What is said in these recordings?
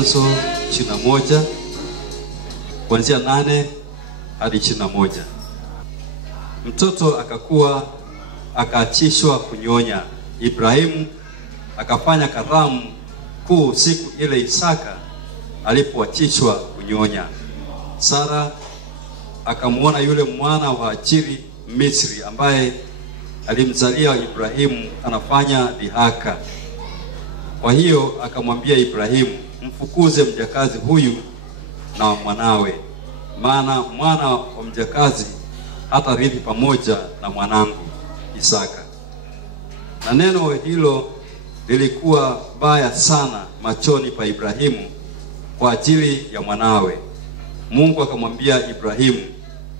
Mwanzo 21 kuanzia 8 hadi 21. Mtoto akakuwa akaachishwa kunyonya. Ibrahimu akafanya karamu kuu siku ile Isaka alipoachishwa kunyonya. Sara akamuona yule mwana wa Hajiri Misri ambaye alimzalia Ibrahimu anafanya dhihaka. Kwa hiyo akamwambia Ibrahimu, mfukuze mjakazi huyu na mwanawe, maana mwana wa mjakazi hatarithi pamoja na mwanangu Isaka. Na neno hilo lilikuwa baya sana machoni pa Ibrahimu kwa ajili ya mwanawe. Mungu akamwambia Ibrahimu,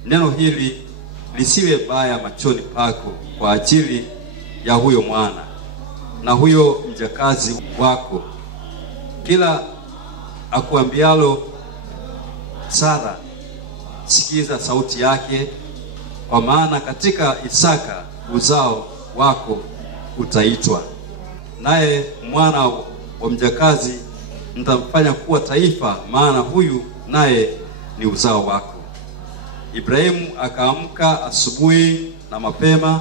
neno hili lisiwe baya machoni pako kwa ajili ya huyo mwana na huyo mjakazi wako. Kila akuambialo Sara, sikiza sauti yake, kwa maana katika Isaka uzao wako utaitwa, naye mwana wa mjakazi nitamfanya kuwa taifa, maana huyu naye ni uzao wako. Ibrahimu akaamka asubuhi na mapema,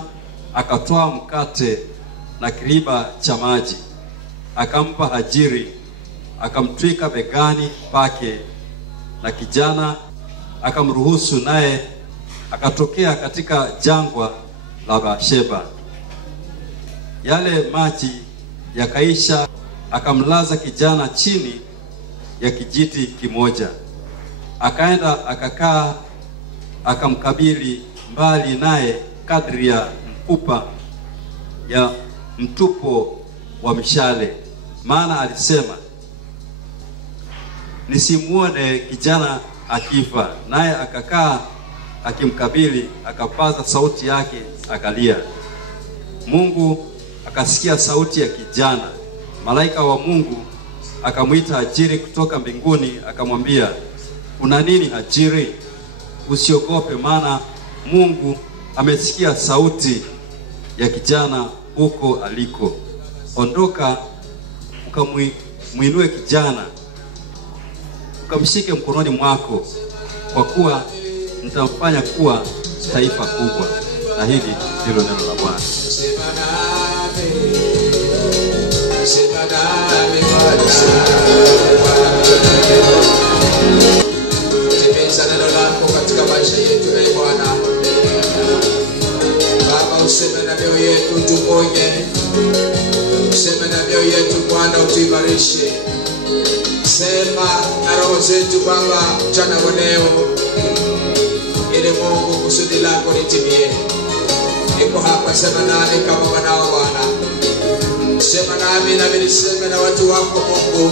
akatoa mkate na kiriba cha maji, akampa Hajiri, akamtwika begani pake, na kijana akamruhusu, naye akatokea katika jangwa la Beersheba. Yale maji yakaisha, akamlaza kijana chini ya kijiti kimoja. Akaenda akakaa, akamkabili mbali naye kadri ya mfupa ya mtupo wa mishale, maana alisema, nisimuone kijana akifa. Naye akakaa akimkabili, akapaza sauti yake akalia. Mungu akasikia sauti ya kijana. Malaika wa Mungu akamwita Hajiri kutoka mbinguni, akamwambia, una nini Hajiri? Usiogope, maana Mungu amesikia sauti ya kijana huko aliko. Ondoka ukamuinue kijana, ukamshike mkononi mwako, kwa kuwa nitamfanya kuwa taifa kubwa. Na hili ndilo neno la Bwana. Timiza neno lako katika maisha yetu, ee Bwana. Baba, useme na mioyo yetu, tuponye. Useme na mioyo yetu Bwana, utuimarishe. Sema na roho zetu Baba mchana wa leo, ili Mungu kusudi lako litimie. Niko hapa, sema nami kama wanao Bwana. Sema nami na niseme na watu wako Mungu.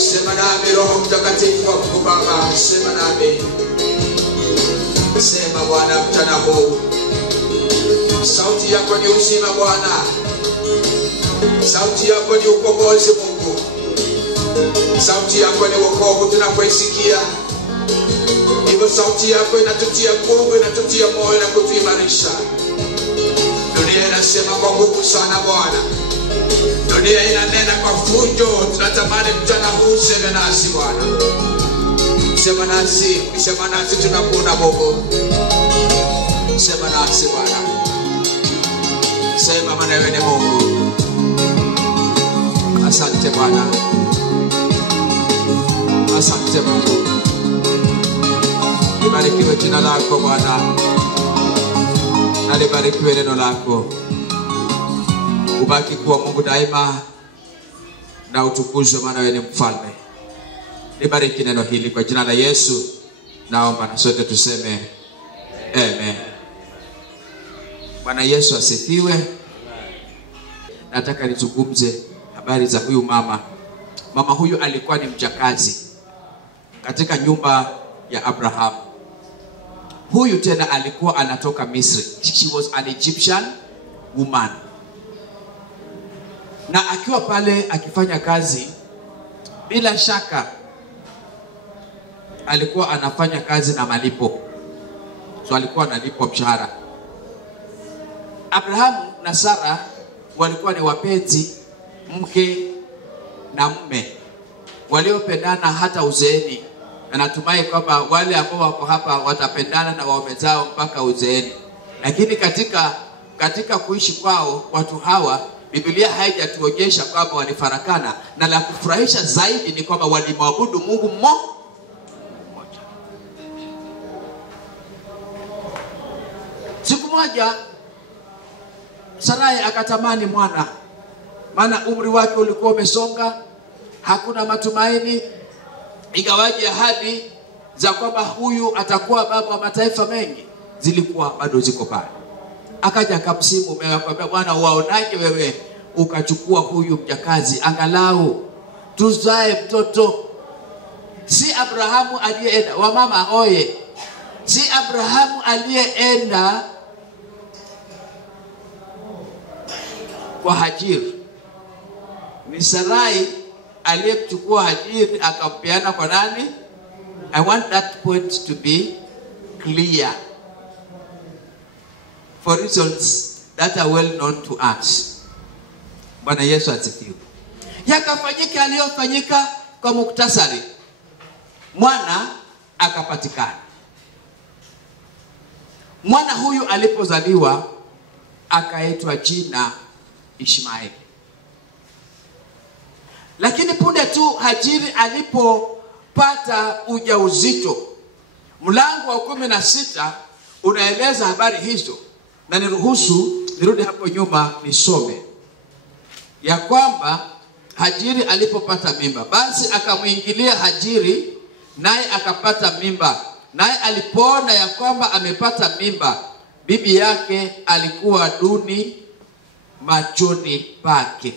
Sema nami Roho Mtakatifu wa Mungu Baba, sema nami. Sema Bwana mchana huu, sauti yako ni uzima Bwana. Sauti yako ni ukombozi Mungu. Sauti yako ni wokovu tunapoisikia. Hivyo sauti yako inatutia nguvu, inatutia moyo na kutuimarisha. Dunia inasema kwa nguvu sana Bwana. Dunia inanena kwa fujo. Tunatamani mchana huu sema nasi Bwana. Sema nasi, sema nasi tunakuona Mungu. Sema nasi Bwana. Sema maana wewe ni Mungu. Asante Bwana. Asante Mungu. Libarikiwe jina lako Bwana. Na libarikiwe neno lako. Ubaki kuwa Mungu daima na utukuzwe, maana wewe ni mfalme. Libariki neno hili kwa jina la Yesu naomba, na sote tuseme amen. Bwana Yesu asifiwe. Nataka nizungumze habari za huyu mama. Mama huyu alikuwa ni mjakazi katika nyumba ya Abraham. Huyu tena alikuwa anatoka Misri. She was an Egyptian woman. Na akiwa pale akifanya kazi, bila shaka alikuwa anafanya kazi na malipo. So alikuwa analipwa mshahara. Abraham na Sara walikuwa ni wapenzi, mke na mume. waliopendana hata uzeeni. Na natumai kwamba wale ambao wako hapa watapendana na waume zao mpaka uzeeni. Lakini katika kuishi kwao watu hawa, Biblia haijatuonyesha kwamba walifarakana, na la kufurahisha zaidi ni kwamba walimwabudu Mungu mmoja. Siku moja Sarai akatamani mwana, maana umri wake ulikuwa umesonga, hakuna matumaini, ingawaje ahadi za kwamba huyu atakuwa baba wa mataifa mengi zilikuwa bado ziko pale. Akaja akamsimu mumewe akamwambia, bwana, waonaje wewe ukachukua huyu mjakazi, angalau tuzae mtoto? Si Abrahamu aliyeenda, wa mama oye, si Abrahamu aliyeenda kwa Hajiri, ni Sarai aliyemchukua Hajiri akampeana kwa nani? I want that point to be clear for reasons that are well known to us. Bwana Yesu asifiwe. Yakafanyika aliyofanyika kwa muktasari. Mwana akapatikana. Mwana huyu alipozaliwa akaitwa jina Ishmaeli. Lakini punde tu Hajiri alipopata ujauzito, mlango wa 16 unaeleza habari hizo, na niruhusu nirudi hapo nyuma nisome ya kwamba Hajiri alipopata mimba, basi akamwingilia Hajiri, naye akapata mimba. Naye alipoona ya kwamba amepata mimba, bibi yake alikuwa duni machoni pake.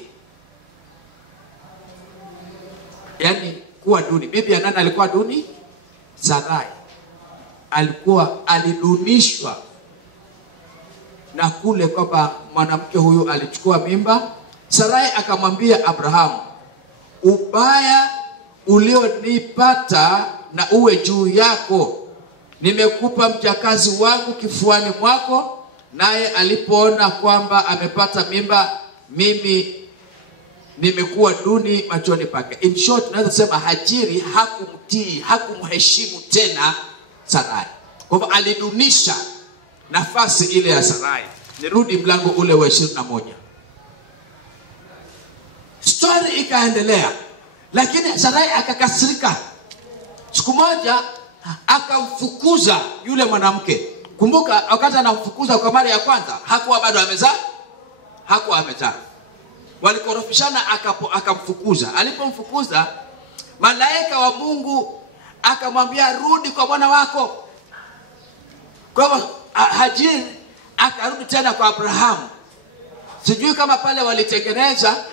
Yani kuwa duni. Bibi ya nani alikuwa duni? Sarai. Alidunishwa na kule kwamba mwanamke huyu alichukua mimba. Sarai akamwambia Abrahamu, ubaya ulionipata na uwe juu yako, nimekupa mjakazi wangu kifuani mwako. Naye alipoona kwamba amepata mimba, mimi nimekuwa duni machoni pake. In short, naweza sema Hajiri hakumtii, hakumheshimu tena Sarai. Kwa hivyo alidunisha nafasi ile ya Sarai. Nirudi mlango ule wa 21. Story ikaendelea, lakini Sarai akakasirika. Siku moja akamfukuza yule mwanamke. Kumbuka wakati anamfukuza kwa mara ya kwanza hakuwa bado amezaa. Walikorofishana akamfukuza. Alipomfukuza, malaika wa Mungu akamwambia, rudi kwa bwana wako. Kwa hivyo Hajiri akarudi tena kwa Abrahamu. Sijui kama pale walitengeneza,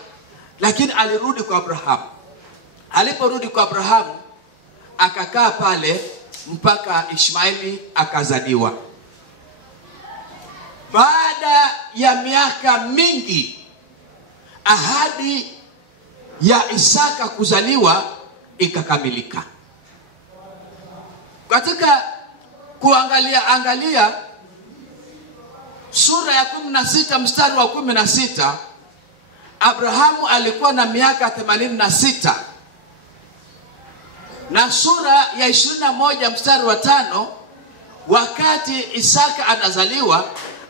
lakini alirudi kwa Abrahamu. Aliporudi kwa Abrahamu akakaa pale mpaka Ishmaeli akazaliwa. Baada ya miaka mingi, ahadi ya Isaka kuzaliwa ikakamilika. Katika kuangalia sura ya 16 mstari wa 16, Abrahamu alikuwa na miaka 86. Na sura ya 21 mstari wa 5, wakati Isaka anazaliwa,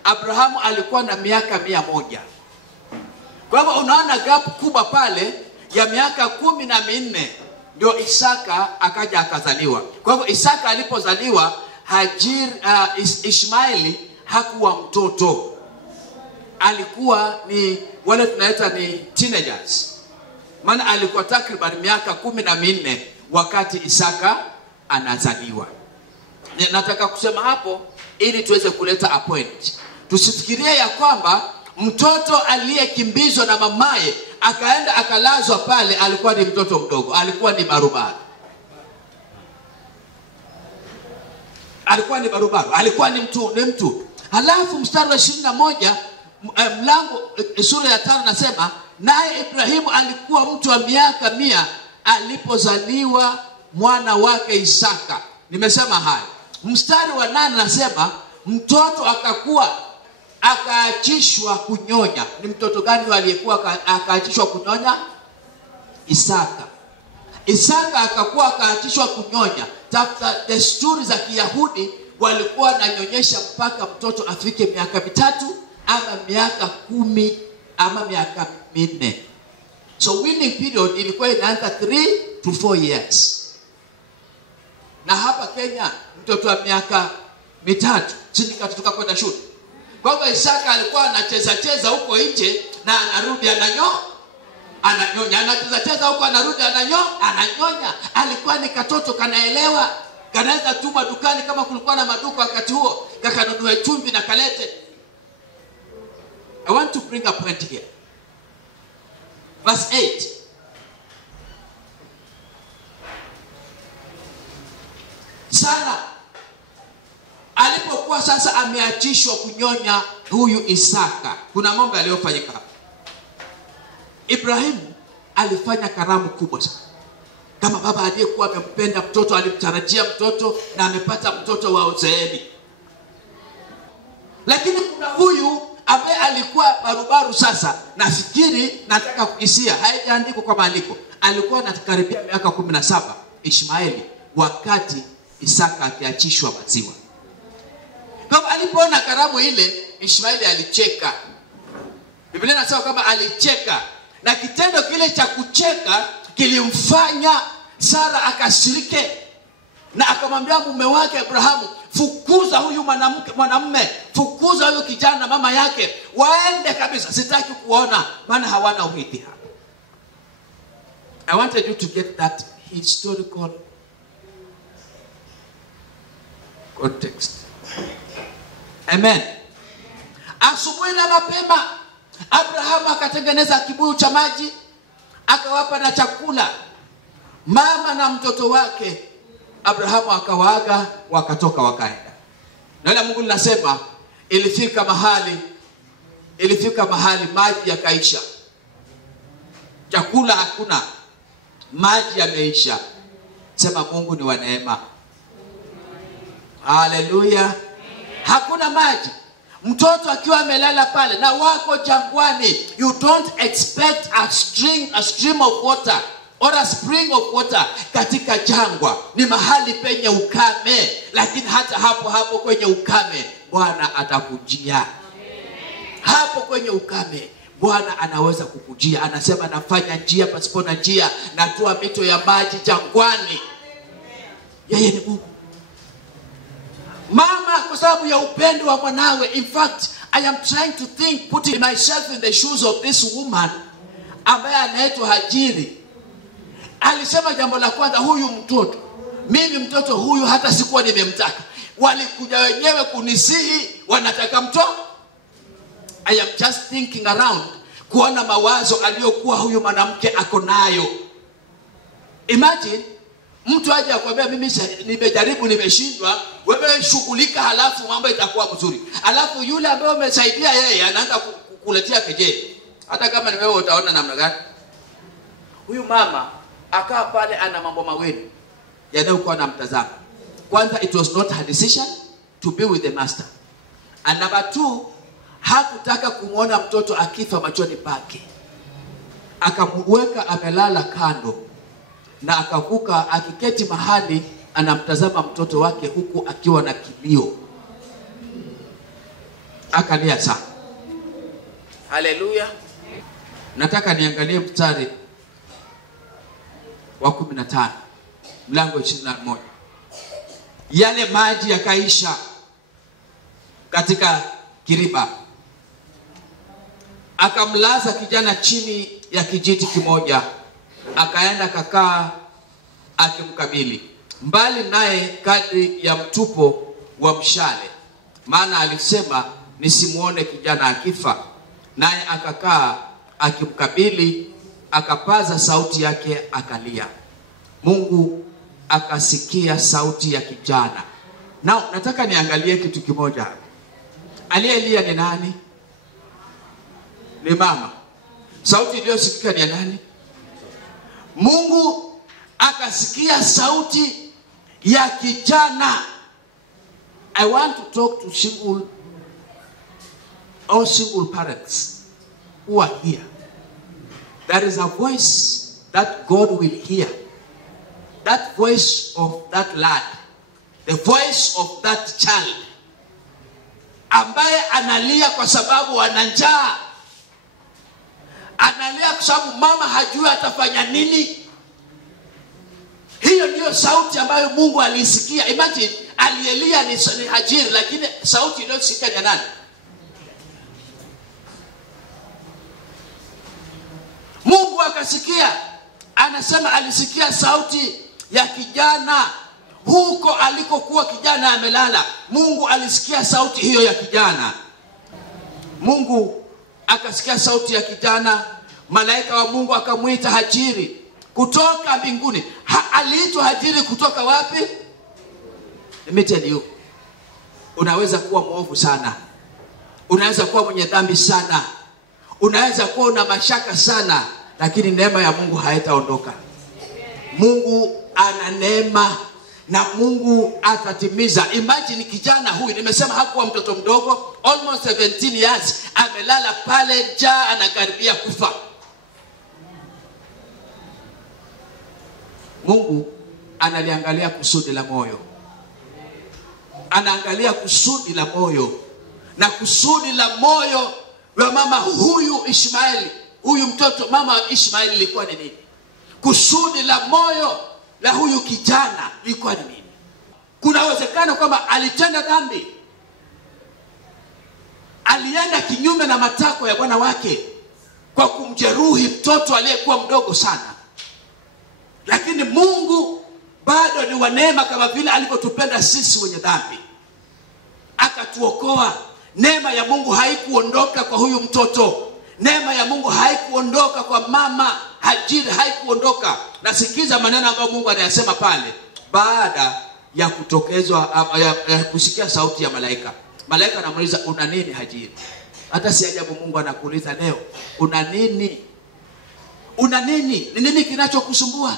Abrahamu alikuwa na miaka 100. Kwa hivyo unaona gap kubwa pale ya miaka 14 ndio Isaka akaja akazaliwa. Kwa hivyo Isaka alipozaliwa, Ishmaeli hakuwa mtoto. Alikuwa ni wale tunaita ni teenagers. Maana alikuwa takriban miaka 14 wakati Isaka anazaliwa. Nataka kusema hapo ili tuweze kuleta a point. Tusifikirie ya kwamba mtoto aliyekimbizwa na mamaye akaenda akalazwa pale alikuwa ni mtoto mdogo. Alikuwa ni barubaru. Alikuwa ni mtu. Halafu mstari wa 21 mlango sura ya 5 nasema, naye Ibrahimu alikuwa mtu wa miaka 100 alipozaliwa mwana wake Isaka. Nimesema haya. Mstari wa 8 nasema mtoto akakuwa akaachishwa kunyonya. Ni mtoto gani aliyekuwa akaachishwa kunyonya? Isaka. Isaka akakuwa akaachishwa kunyonya. Tafuta desturi za Kiyahudi, walikuwa wananyonyesha mpaka mtoto afike miaka 3 ama miaka 10 ama miaka 4. So weaning period ilikuwa inaanza 3 to 4 years. Na hapa Kenya mtoto wa miaka 3 sisi katoka kwenda shule. Kwa hivyo Isaka alikuwa anacheza huko nje na anarudi ananyonya, anacheza huko anarudi ananyonya. Alikuwa ni katoto kanaelewa, kanaweza tuma dukani kama kulikuwa na maduka wakati huo, kakanunue chumvi na kalete. I want to bring a point here. Verse 8. Sara alipokuwa sasa ameachishwa kunyonya huyu Isaka, kuna mambo yaliyofanyika. Ibrahimu alifanya karamu kubwa sana. Kama baba aliyekuwa amempenda mtoto, alimtarajia mtoto na amepata mtoto wa uzeeni. Lakini kuna huyu ambaye alikuwa barubaru sasa. Nafikiri nataka kukisia, haijaandikwa kwa maandiko. Alikuwa anakaribia miaka 17, Ishmaeli, wakati Isaka akiachishwa maziwa. Kwa alipoona karamu ile, Ishmaeli alicheka. Biblia inasema kama alicheka, na kitendo kile cha kucheka kilimfanya Sara akasirike, na akamwambia mume wake Abrahamu, fukuza huyu mwanamume, fukuza huyu kijana mama yake, waende kabisa, sitaki kuona, maana hawana urithi hapa. I wanted you to get that historical context. Amen. Asubuhi na mapema Abrahamu akatengeneza kibuyu cha maji, akawapa na chakula mama na mtoto wake. Abrahamu akawaaga, wakatoka wakaenda. Neno la Mungu linasema ilifika mahali maji yakaisha. Chakula hakuna, maji yameisha. Sema Mungu ni wa neema. Haleluya. Hakuna maji. Mtoto akiwa amelala pale na wako jangwani, you don't expect a stream of water or a spring of water katika jangwa. Ni mahali penye ukame, lakini hata hapo kwenye ukame Bwana atakujia. Hapo kwenye ukame Bwana anaweza kukujia. Anasema nafanya njia pasipo na njia, natoa mito ya maji jangwani. Yeye ni Mungu. Mama kwa sababu ya upendo wa mwanawe. In fact, I am trying to think, putting myself in the shoes of this woman ambaye anaitwa Hajiri. Alisema jambo la kwanza, huyu mtoto, mimi mtoto huyu hata sikuwa nimemtaka. Walikuja wenyewe kunisihi, wanataka mtoto. I am just thinking around, kuona mawazo aliyokuwa huyu mwanamke ako nayo. Imagine mtu aje akwambia mimi nimejaribu nimeshindwa, wewe shughulika halafu mambo itakuwa mzuri. Halafu yule ambaye umesaidia yeye anaanza kukuletea kejeli. Hata kama ni wewe utaona namna gani. Huyu mama akaa pale ana mambo mawili yanayokuwa na mtazamo. Kwanza, it was not her decision to be with the master. And number 2, hakutaka kumuona mtoto akifa machoni pake. Akamweka amelala kando, na akavuka akiketi mahali anamtazama mtoto wake huku akiwa na kilio. Akalia sana. Haleluya. Nataka niangalie mstari wa 15, mlango 21. Yale maji yakaisha katika kiriba. Akamlaza kijana chini ya kijiti kimoja, akaenda kakaa akimkabili mbali naye kadri ya mtupo wa mshale, maana alisema nisimuone kijana akifa. Naye akakaa akimkabili, akapaza sauti yake akalia. Mungu akasikia sauti ya kijana. Now nataka niangalie kitu kimoja. Aliyelia ni nani? Ni mama. Sauti iliyosikika ni ya nani? Mungu akasikia sauti ya kijana. I want to talk to single parents who are here. There is a voice that God will hear that voice of that lad, the voice of that child, ambaye analia kwa sababu ana njaa, analia kwa sababu mama hajui atafanya nini. Hiyo ndio sauti ambayo Mungu alisikia. Imagine, alielia ni Hajiri, lakini sauti iliyosikia ni nani? Mungu akasikia. Anasema alisikia sauti ya kijana huko alikokuwa kijana amelala. Mungu alisikia sauti hiyo ya kijana. Mungu akasikia sauti ya kijana. Malaika wa Mungu akamuita Hajiri kutoka mbinguni. Aliitwa Hajiri kutoka wapi? Let me tell you. Unaweza kuwa mwovu sana. Unaweza kuwa mwenye dhambi sana. Unaweza kuwa una mashaka sana, lakini neema ya Mungu haitaondoka. Mungu ana neema na Mungu atatimiza. Imagine kijana huyu, nimesema hakuwa mtoto mdogo, almost 17 years, amelala pale njaa, anakaribia kufa. Mungu analiangalia kusudi la moyo. Anaangalia kusudi la moyo. Na kusudi la moyo wa mama huyu Ishmaeli, huyu mtoto mama wa Ishmaeli, ilikuwa ni nini? Kusudi la moyo la huyu kijana ilikuwa ni nini? Kuna uwezekano kwamba alitenda dhambi. Alienda kinyume na matakwa ya bwana wake kwa kumjeruhi mtoto aliyekuwa mdogo sana. Lakini Mungu bado ni wa neema, kama vile alivyotupenda sisi wenye dhambi. Akatuokoa. Neema ya Mungu haikuondoka kwa huyu mtoto. Neema ya Mungu haikuondoka kwa mama Hajiri, haikuondoka. Na sikiza maneno ambayo Mungu anayasema pale baada ya kutokezwa, ya kusikia sauti ya malaika. Malaika anamuuliza, una nini Hajiri? Hata si ajabu Mungu anakuuliza leo, una nini? Una nini? Ni nini kinachokusumbua?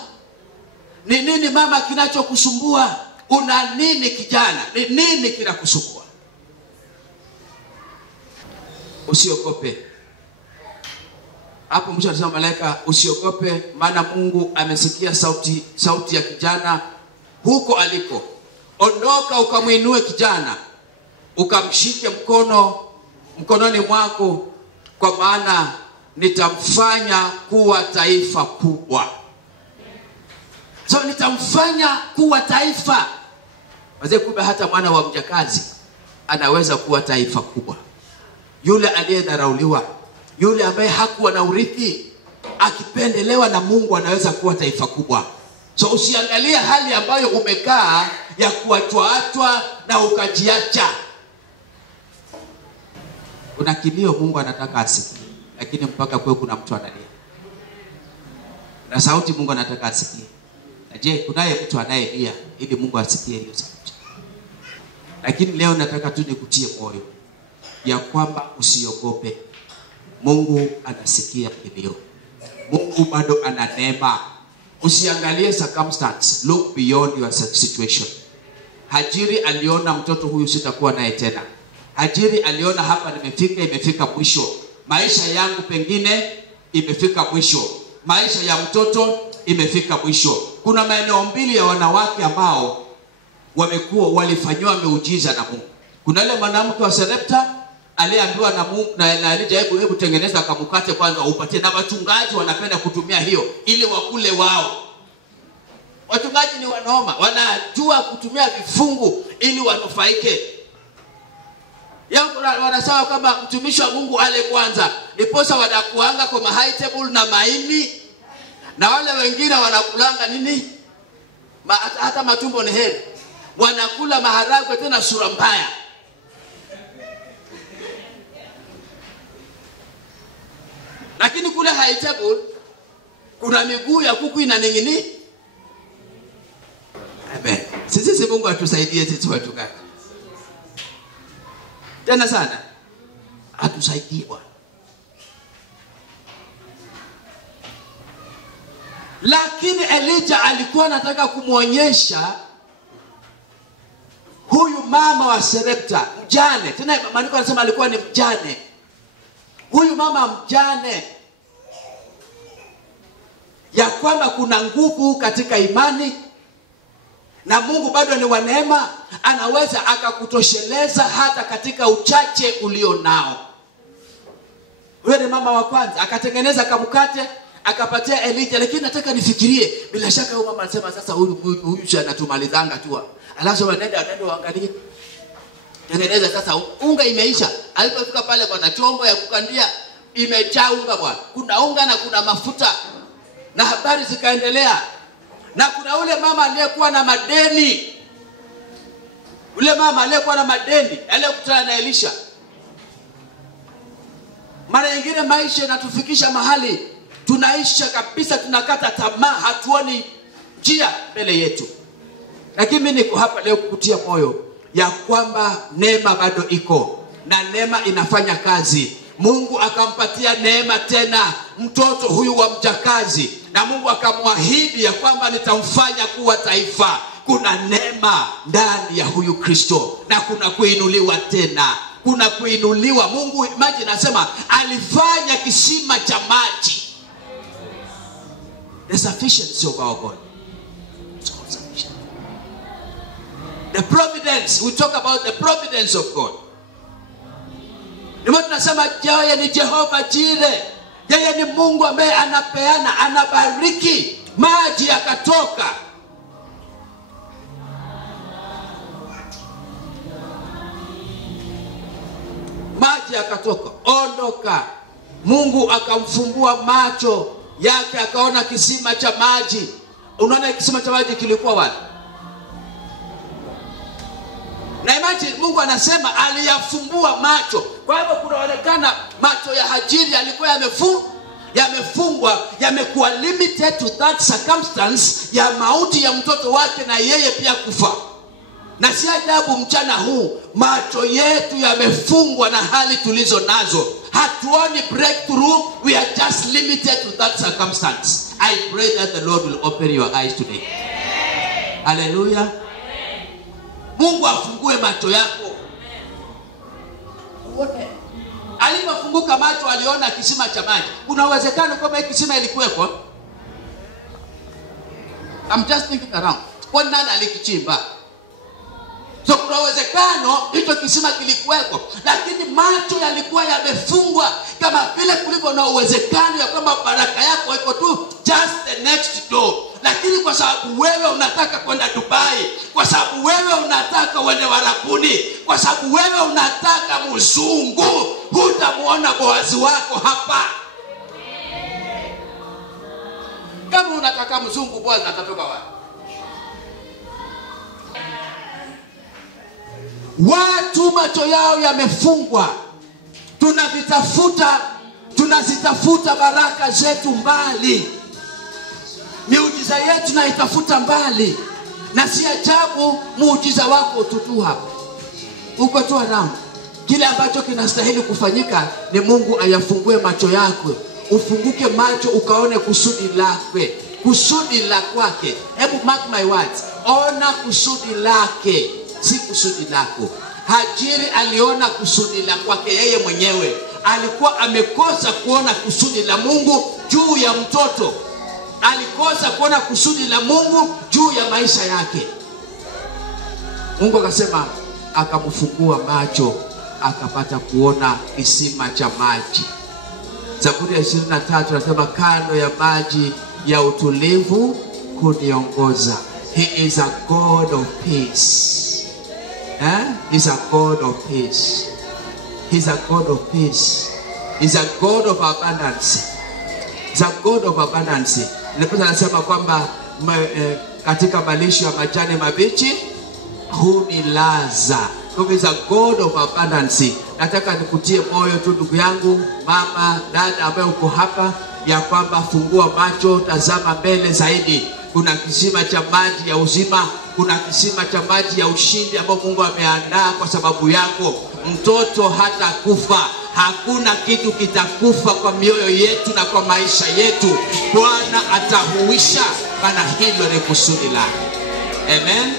Ni nini mama kinachokusumbua? Una nini kijana? Ni nini kinakusumbua? Usiogope. Hapo mwisho anasema malaika, usiogope, maana Mungu amesikia sauti ya kijana huko aliko. Ondoka ukamuinue kijana, ukamshike mkononi mwako, kwa maana nitamfanya kuwa taifa kubwa. So nitamfanya kuwa taifa. Wazee, kumbe hata mwana wa mjakazi anaweza kuwa taifa kubwa. Yule aliyedharauliwa, yule ambaye hakuwa na urithi, akipendelewa na Mungu anaweza kuwa taifa kubwa. So usiangalie hali ambayo umekaa ya kuachwa na ukajiacha. Kuna kilio Mungu anataka asikie, lakini mpaka kwa kuna mtu analia. Na sauti Mungu anataka asikie. Na je, kunaye mtu anayelia ili Mungu asikie hiyo sauti? Lakini leo nataka tu nikutie moyo ya kwamba usiogope. Mungu anasikia kilio. Mungu bado ana neema. Usiangalie circumstance, look beyond your situation. Hajiri aliona mtoto huyu sitakuwa naye tena. Hajiri aliona hapa imefika mwisho. Maisha yangu pengine imefika mwisho. Maisha ya mtoto imefika mwisho. Kuna maeneo mbili ya wanawake ambao walifanywa miujiza na Mungu. Kuna ile mwanamke wa Sarepta aliambiwa na Mungu na Elija, hebu tengeneza kamukate kwanza upatie. Na wachungaji wanapenda kutumia hiyo ili wakule wao. Wachungaji ni wanoma, wanajua kutumia vifungu ili wanufaike. Wanasema kama mtumishi wa Mungu ale kwanza, ndiposa wanakuanga kwa high table na maini, na wale wengine wanakulanga nini? Hata matumbo ni heri. Wanakula maharagwe tena sura mbaya. Lakini kule high table kuna miguu ya kuku inaningini. Amen. Sisi Mungu atusaidie sisi watu gani? Tena sana atusaidie Bwana. Lakini Elija alikuwa anataka kumuonyesha huyu mama wa Sarepta, mjane. Tena maandiko yanasema alikuwa ni mjane. Huyu mama mjane, ya kwamba kuna nguvu katika imani, na Mungu bado ni wa neema, anaweza akakutosheleza hata katika uchache ulio nao. Wewe ni mama wa kwanza, akatengeneza kamkate, akapatia Elijah, lakini nataka nifikirie, bila shaka huyo mama anasema sasa huyu anatumalizanga tu. Alafu wanaenda waangalie. Tengeneza sasa, unga imeisha. Alipofika pale kwa chombo ya kukandia imejaa unga bwana. Kuna unga na kuna mafuta. Na habari zikaendelea. Na kuna ule mama aliyekuwa na madeni. Ule mama aliyekuwa na madeni, aliyekutana na Elisha. Mara nyingine maisha yanatufikisha mahali tunaisha kabisa, tunakata tamaa, hatuoni njia mbele yetu. Lakini mimi niko hapa leo kukutia moyo ya kwamba neema bado iko na neema inafanya kazi. Mungu akampatia neema tena mtoto huyu wa mjakazi, na Mungu akamwahidi ya kwamba nitamfanya kuwa taifa. Kuna neema ndani ya huyu Kristo, na kuna kuinuliwa tena. Kuna kuinuliwa. Mungu, imagine, nasema alifanya kisima cha maji. The sufficiency of our God. It's called sufficient. The providence, we talk about the providence of God. Ndio tunasema yeye ni Jehova Jire. Yeye ni Mungu ambaye anapeana, anabariki. Maji yakatoka. Maji yakatoka. Ondoka. Mungu akamfumbua macho yake, akaona kisima cha maji. Unaona kisima cha maji kilikuwa wapi? Na imagine Mungu anasema aliyafumbua macho. Kwa hivyo kunaonekana macho ya Hajiri yalikuwa yamefungwa, yamekuwa limited to that circumstance ya mauti ya mtoto wake na yeye pia kufa. Na si ajabu mchana huu macho yetu yamefungwa na hali tulizo nazo. Hatuoni breakthrough, we are just limited to that circumstance. I pray that the Lord will open your eyes today. Hallelujah. Mungu afungue macho yako. Uone. Alipofunguka macho aliona kisima cha maji. Kuna uwezekano kwamba kisima ilikuwepo. I'm just thinking around. Kwa nani alikichimba? So kuna uwezekano hicho kisima kilikuwepo, lakini macho yalikuwa yamefungwa, kama vile kulivyo na uwezekano ya kwamba baraka yako iko tu just the next door. Lakini kwa sababu wewe unataka kwenda Dubai, kwa sababu wewe unataka uende Warabuni, kwa sababu wewe unataka mzungu, hutamuona Boazi wako hapa. Kama unataka mzungu, Boazi atatoka wapi? Watu macho yao yamefungwa. Tunazitafuta baraka zetu mbali. Miujiza yetu na itafuta mbali. Na si ajabu muujiza wako tutu hapa. Uko tu around. Kile ambacho kinastahili kufanyika ni Mungu ayafungue macho yako. Ufunguke macho ukaone kusudi lake. Kusudi la kwake. Hebu mark my words. Ona kusudi lake, si kusudi lako. Hajiri aliona kusudi la kwake yeye mwenyewe. Alikuwa amekosa kuona kusudi la Mungu juu ya mtoto. Alikosa kuona kusudi la Mungu juu ya maisha yake. Mungu akasema, akamfungua macho, akapata kuona kisima cha maji. Zaburi ya 23 anasema, kando ya maji ya utulivu kuniongoza. He is a God of peace. He's a God of peace. He's a God of peace. He's a God of abundance. He's a God of abundance. Ndipo anasema kwamba katika malisho ya majani mabichi hunilaza. He's a God of abundance. Nataka nikutie moyo tu ndugu yangu, mama, dada ambaye uko hapa, ya kwamba fungua macho, tazama mbele zaidi. Kuna kisima cha maji ya uzima, kuna kisima cha maji ya ushindi ambao Mungu ameandaa kwa sababu yako. Mtoto hata kufa, hakuna kitu kitakufa kwa mioyo yetu na kwa maisha yetu. Bwana atahuisha, maana hilo ni kusudi lake. Amen.